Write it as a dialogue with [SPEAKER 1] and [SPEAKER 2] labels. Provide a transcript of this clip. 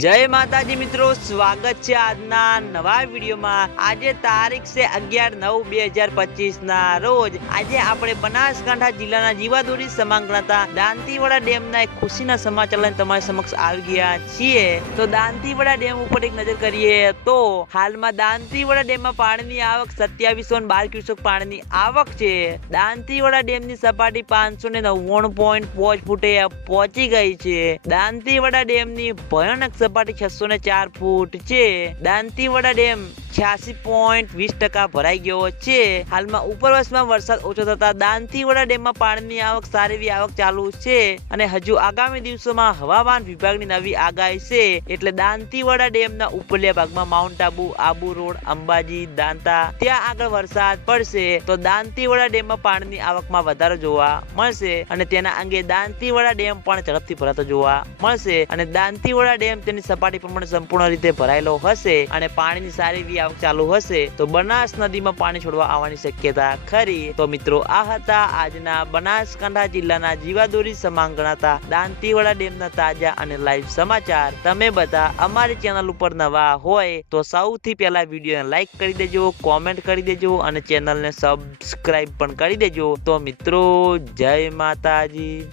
[SPEAKER 1] જય માતાજી મિત્રો, સ્વાગત છે આજના નવા વિડીયોમાં. આજે તારીખ છે અગિયાર નવ બે હજાર પચીસ ના રોજ. આજે આપણે બનાસકાંઠા જિલ્લાના જીવાદોરી સમાંગણાતા દાંતીવાડા ડેમના એક ખુશીના સમાચાર લઈને તમારી સમક્ષ આવી ગયા છીએ. તો દાંતીવાડા ડેમ ઉપર એક નજર કરીએ તો હાલમાં દાંતીવાડા ડેમમાં પાણીની આવક સત્યાવીસો બાર ક્યુસેક પાણીની આવક છે. દાંતીવાડા ડેમની સપાટી પાંચસો ને નવ્વાણું પોઈન્ટ પાંચ ફૂટે પહોંચી ગઈ છે. દાંતીવાડા ડેમની ભયાનક સપાટી છસો ને ચાર ફૂટ છે. દાંતીવાડા ડેમ છ્યાસી પોઈન્ટ વીસ ટકા ભરાઈ ગયો છે. હાલમાં ઉપરવાસમાં વરસાદ ઓછો થતા દાંતીવાડા ડેમમાં પાણીની આવક સારી એવી આવક ચાલુ છે અને હજુ આગામી દિવસોમાં હવામાન વિભાગની નવી આગાહી છે. એટલે દાંતીવાડા ડેમના ઉપરલ્યા ભાગમાં માઉન્ટ આબુ આબુ રોડ, અંબાજી, દાંતા, ત્યાં આગળ વરસાદ પડશે તો દાંતીવાડા ડેમમાં પાણીની આવકમાં વધારો જોવા મળશે અને તેના અંગે દાંતીવાડા ડેમ પણ ઝડપથી ભરાતો જોવા મળશે અને દાંતીવાડા ડેમ તેની સપાટી પ્રમાણે સંપૂર્ણ રીતે ભરાયેલો હશે અને પાણીની સારી એવી આવક ચાલુ હશે, તો બનાસ નદીમાં પાણી છોડવા આવવાની શક્યતા ખરી. તો મિત્રો, આ હતા આજના બનાસકાંઠા જિલ્લાના જીવાદોરી સમાન ગણાતા દાંતીવાડા ડેમના તાજા અને લાઈવ સમાચાર. તમે બધા અમારી ચેનલ ઉપર નવા હોય, તો સૌથી પહેલા વિડીયોને લાઈક કરી દેજો કોમેન્ટ કરી દેજો અને ચેનલને સબસ્ક્રાઇબ પણ કરી દેજો. તો મિત્રો, જય માતાજી.